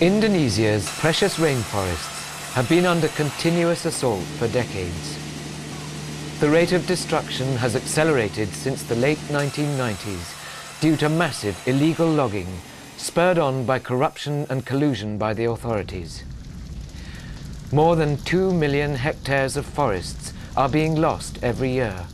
Indonesia's precious rainforests have been under continuous assault for decades. The rate of destruction has accelerated since the late 1990s due to massive illegal logging, spurred on by corruption and collusion by the authorities. More than 2 million hectares of forests are being lost every year,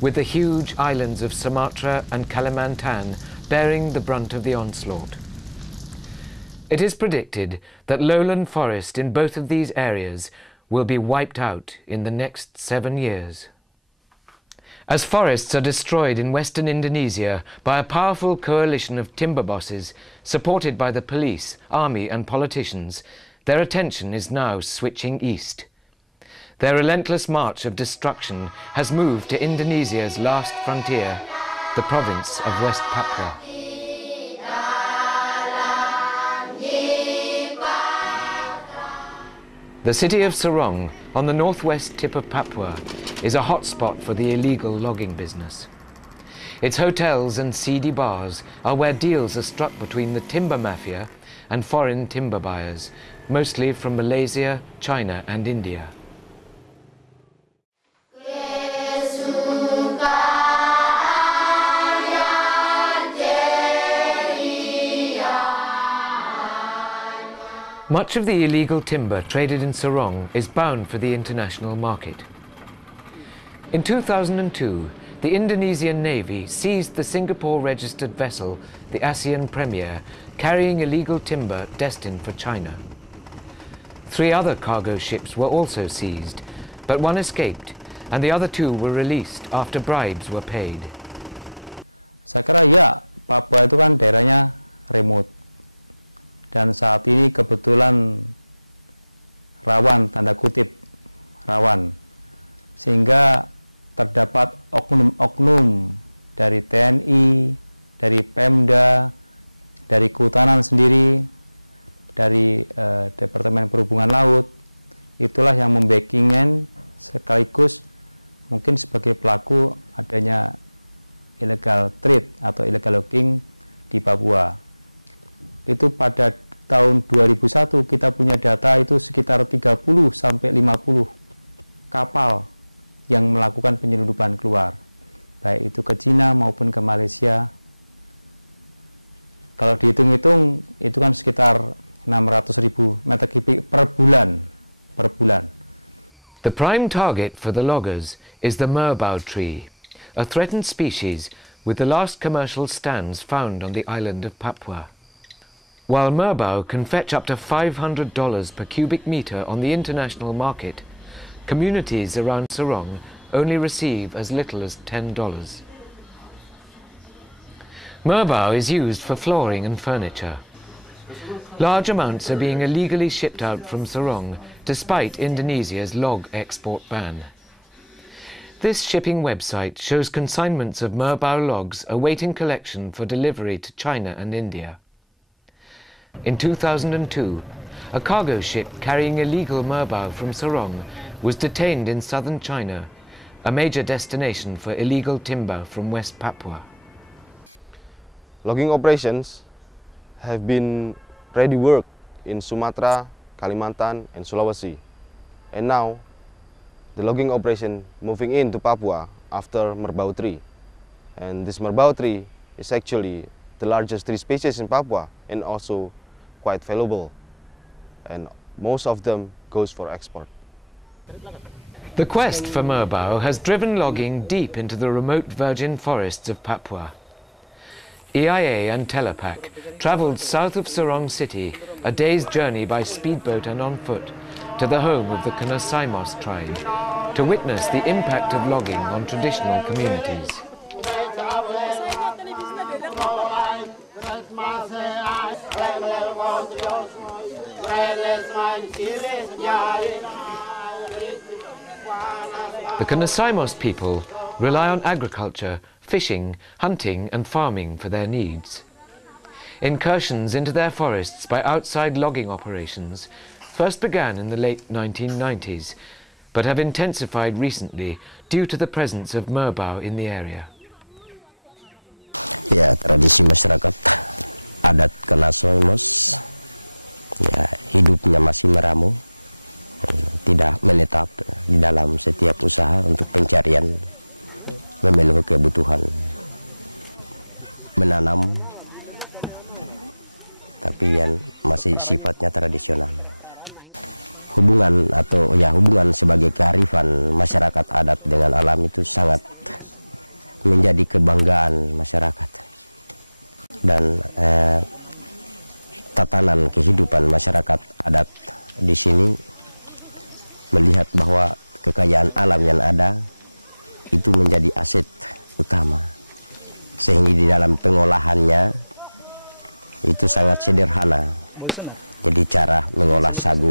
with the huge islands of Sumatra and Kalimantan bearing the brunt of the onslaught. It is predicted that lowland forest in both of these areas will be wiped out in the next 7 years. As forests are destroyed in western Indonesia by a powerful coalition of timber bosses supported by the police, army and politicians, their attention is now switching east. Their relentless march of destruction has moved to Indonesia's last frontier, the province of West Papua. The city of Sorong, on the northwest tip of Papua, is a hotspot for the illegal logging business. Its hotels and seedy bars are where deals are struck between the timber mafia and foreign timber buyers, mostly from Malaysia, China and India. Much of the illegal timber traded in Sorong is bound for the international market. In 2002, the Indonesian Navy seized the Singapore-registered vessel, the ASEAN Premier, carrying illegal timber destined for China. 3 other cargo ships were also seized, but one escaped, and the other 2 were released after bribes were paid. The prime target for the loggers is the Merbau tree, a threatened species with the last commercial stands found on the island of Papua. While Merbau can fetch up to $500 per cubic metre on the international market, communities around Sorong only receive as little as $10. Merbau is used for flooring and furniture. Large amounts are being illegally shipped out from Sorong despite Indonesia's log export ban. This shipping website shows consignments of Merbau logs awaiting collection for delivery to China and India. In 2002, a cargo ship carrying illegal Merbau from Sorong was detained in southern China, a major destination for illegal timber from West Papua. Logging operations have been ready work in Sumatra, Kalimantan and Sulawesi. And now, the logging operation moving into Papua after Merbau tree. And this Merbau tree is actually the largest tree species in Papua and also quite valuable. And most of them goes for export. The quest for Merbau has driven logging deep into the remote virgin forests of Papua. EIA and Telepac travelled south of Sorong city, a day's journey by speedboat and on foot, to the home of the Kanasaimos tribe, to witness the impact of logging on traditional communities. The Kanasaimos people rely on agriculture, fishing, hunting and farming for their needs. Incursions into their forests by outside logging operations first began in the late 1990s, but have intensified recently due to the presence of Merbau in the area. Bosan nak? Ini selalu bosan.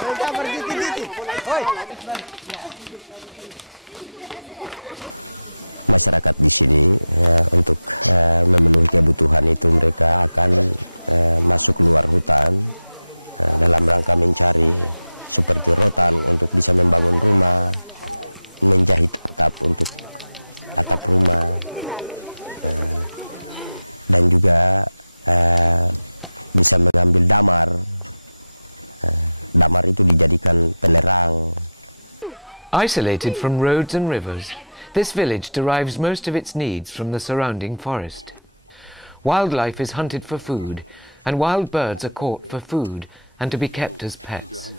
Mereka bergiti-giti. Oi. Isolated from roads and rivers, this village derives most of its needs from the surrounding forest. Wildlife is hunted for food, and wild birds are caught for food and to be kept as pets.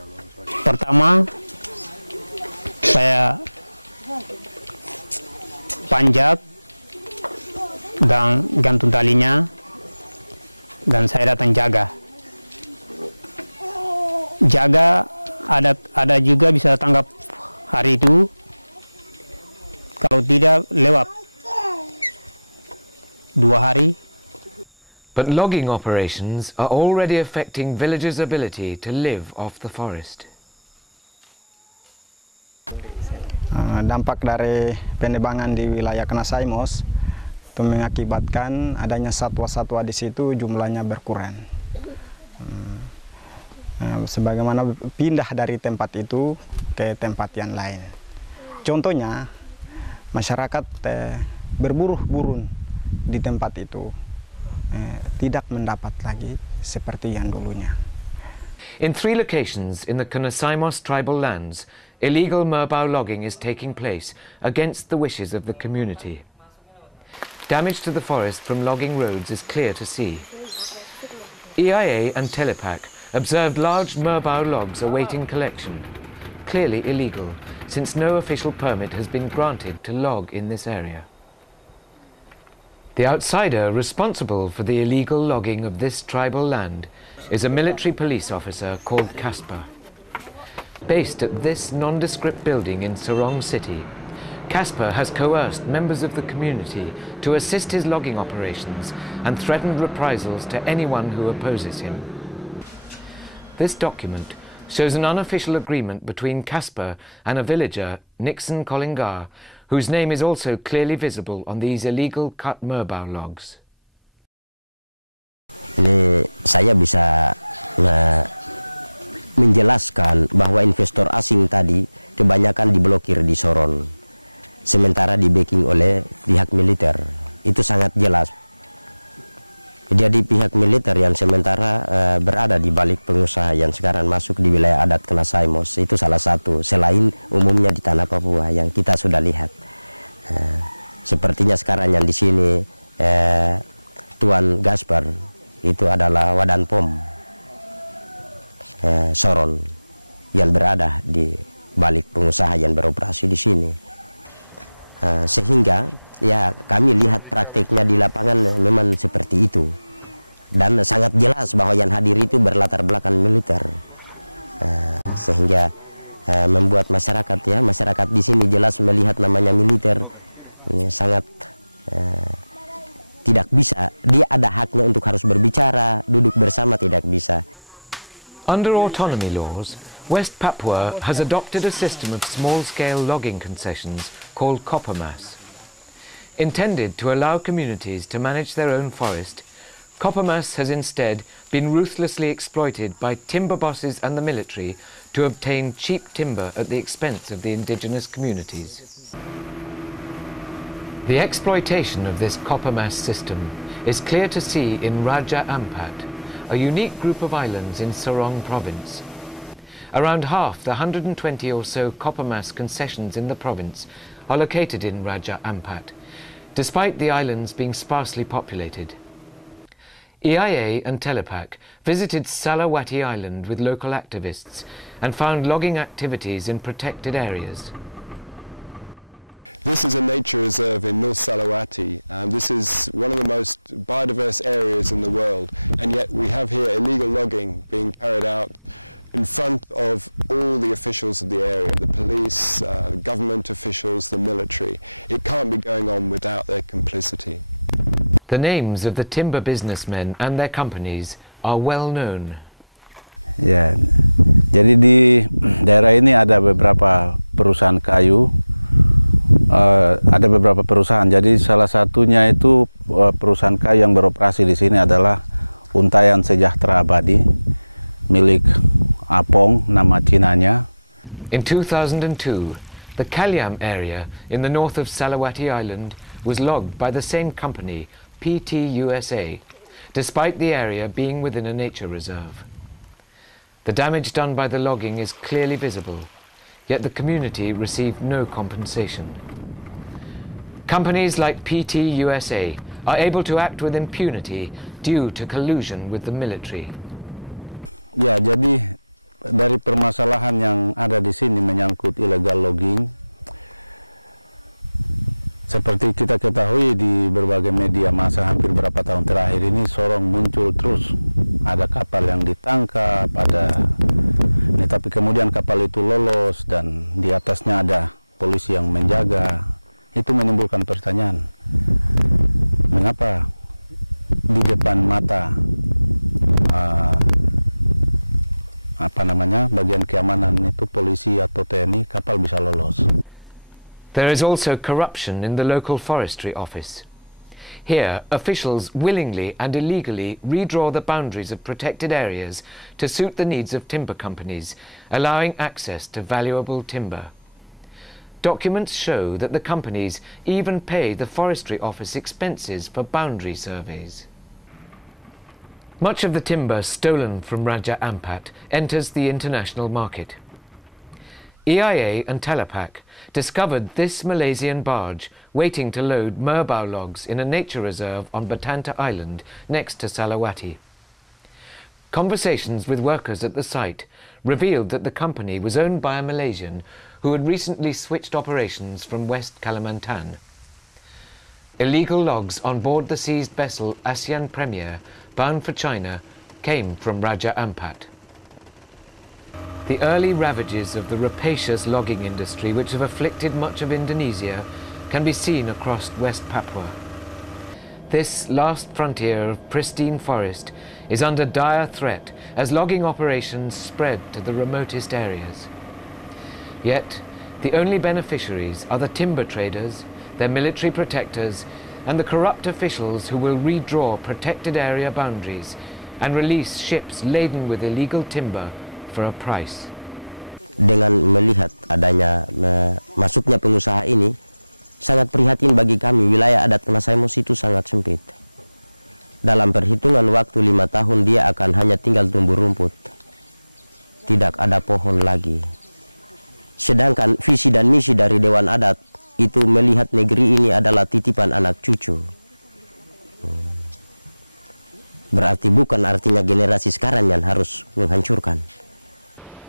But logging operations are already affecting villagers' ability to live off the forest. Dampak dari penebangan di wilayah Kena Saimos itu mengakibatkan adanya satwa-satwa di situ jumlahnya berkurang. Sebagaimana pindah dari tempat itu ke tempat yang lain. Contohnya, masyarakat berburu burung di tempat itu tidak mendapat lagi seperti yang dulunya. In 3 locations in the Kena Saimos tribal lands, illegal Merbau logging is taking place against the wishes of the community. Damage to the forest from logging roads is clear to see. EIA and Telepac observed large Merbau logs awaiting collection, clearly illegal, since no official permit has been granted to log in this area. The outsider responsible for the illegal logging of this tribal land is a military police officer called Casper. Based at this nondescript building in Sorong City, Casper has coerced members of the community to assist his logging operations and threatened reprisals to anyone who opposes him. This document shows an unofficial agreement between Casper and a villager, Nixon Kolingar, whose name is also clearly visible on these illegal cut Merbau logs. Under autonomy laws, West Papua has adopted a system of small-scale logging concessions called copper mass. Intended to allow communities to manage their own forest, copper mass has instead been ruthlessly exploited by timber bosses and the military to obtain cheap timber at the expense of the indigenous communities. The exploitation of this copper mass system is clear to see in Raja Ampat, a unique group of islands in Sorong province. Around half the 120 or so copper mass concessions in the province are located in Raja Ampat, despite the islands being sparsely populated. EIA and Telepac visited Salawati Island with local activists and found logging activities in protected areas. The names of the timber businessmen and their companies are well known. In 2002, the Kalyam area in the north of Salawati Island was logged by the same company, PTUSA, despite the area being within a nature reserve. The damage done by the logging is clearly visible, yet the community received no compensation. Companies like PTUSA are able to act with impunity due to collusion with the military. There is also corruption in the local forestry office. Here, officials willingly and illegally redraw the boundaries of protected areas to suit the needs of timber companies, allowing access to valuable timber. Documents show that the companies even pay the forestry office expenses for boundary surveys. Much of the timber stolen from Raja Ampat enters the international market. EIA and Telepac discovered this Malaysian barge waiting to load Merbau logs in a nature reserve on Batanta Island next to Salawati. Conversations with workers at the site revealed that the company was owned by a Malaysian who had recently switched operations from West Kalimantan. Illegal logs on board the seized vessel ASEAN Premier, bound for China, came from Raja Ampat. The early ravages of the rapacious logging industry which have afflicted much of Indonesia can be seen across West Papua. This last frontier of pristine forest is under dire threat as logging operations spread to the remotest areas. Yet, the only beneficiaries are the timber traders, their military protectors, and the corrupt officials who will redraw protected area boundaries and release ships laden with illegal timber for a price.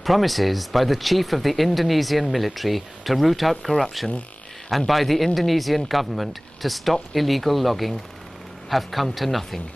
Promises by the chief of the Indonesian military to root out corruption and by the Indonesian government to stop illegal logging have come to nothing.